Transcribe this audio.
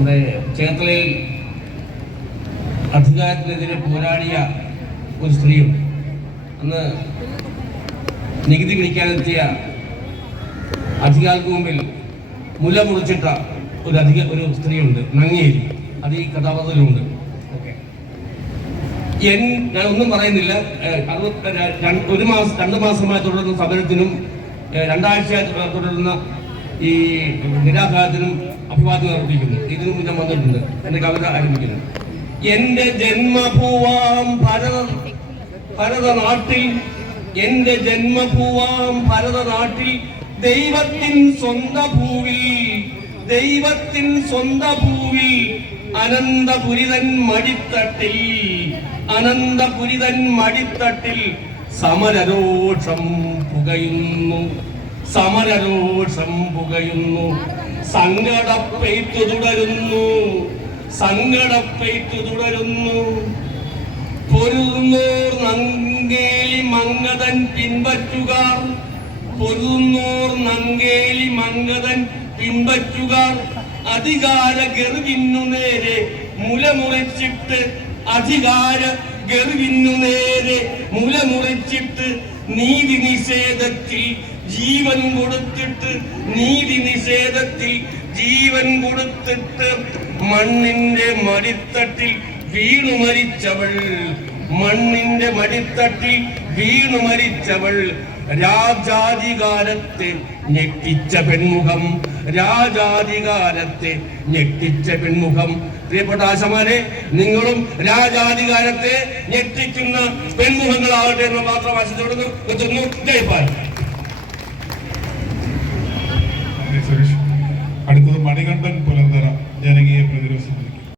നമ്മുടെ ചേർത്തലയിൽ അധികാരത്തിനെതിരെ പോരാടിയ ഒരു സ്ത്രീയുണ്ട് അന്ന് നികുതി പിടിക്കാനെത്തിയ അധികാരിക്ക് മുമ്പിൽ മുല മുറിച്ചിട്ട ഒരു അധിക ഒരു സ്ത്രീയുണ്ട് നങ്ങേരി അത് ഈ കഥാപാത്രത്തിലുണ്ട്. ഓക്കെ. എൻ ഞാൻ ഒന്നും പറയുന്നില്ല. അറുപത് ഒരു മാസം രണ്ട് മാസമായി തുടരുന്ന സമരത്തിനും രണ്ടാഴ്ചയായി തുട- തുടരുന്ന ഈ നിരാഹാരത്തിനും അഭിവാദ്യം അർപ്പിക്കുന്നു ഇതിനു മുന്നേ വന്നിട്ടുണ്ട്. എന്റെ കവിത ആരംഭിക്കുന്നു എന്റെ ജന്മഭൂവാം ഭരത ഭരത നാട്ടിൽ എന്റെ ജന്മഭൂവാം ഭരത നാട്ടിൽ ദൈവത്തിൻ സ്വന്ത ഭൂവിൽ ദൈവത്തിൻ സ്വന്ത ഭൂവിൽ അനന്തപുരിതൻ മടിത്തട്ടിൽ അനന്തപുരിതൻ മടിത്തട്ടിൽ സമരരോഷം പുകയുന്നു സമരരോഷം പുകയുന്നു സങ്കടപ്പെയ്ത്തു തുടരുന്നു. സങ്കടപ്പെയ്ത്തു തുടരുന്നു. പൊരുന്നൂർ നങ്കേലി മങ്കതൻ പിൻപറ്റുകാർ പൊരുന്നൂർ നങ്കേലി മങ്കതൻ പിൻപറ്റുകാർ അധികാര ഗർവിന്നു നേരെ മുലമുറിച്ചിട്ട് അധികാര ഗർവിന്നു നേരെ മുലമുറിച്ചിട്ട് നീതി നിഷേധത്തിൽ ജീവൻ കൊടുത്തിട്ട് നീതി നിഷേധത്തിൽ ജീവൻ കൊടുത്തിട്ട് മണ്ണിന്റെ മടിത്തട്ടിൽ വീണു മരിച്ചവൾ. മണ്ണിന്റെ മടിത്തട്ടിൽ വീണു മരിച്ചവൾ. രാജാധികാരത്തെ ഞെട്ടിച്ച പെൺമുഖം. രാജാധികാരത്തെ ഞെട്ടിച്ച പെൺമുഖം. പ്രിയപ്പെട്ട ആശമാരെ നിങ്ങളും രാജാധികാരത്തെ ഞെട്ടിക്കുന്ന പെൺമുഖങ്ങളാവട്ടെ എന്ന് മാത്രം ആശിച്ചു എത്തുന്നു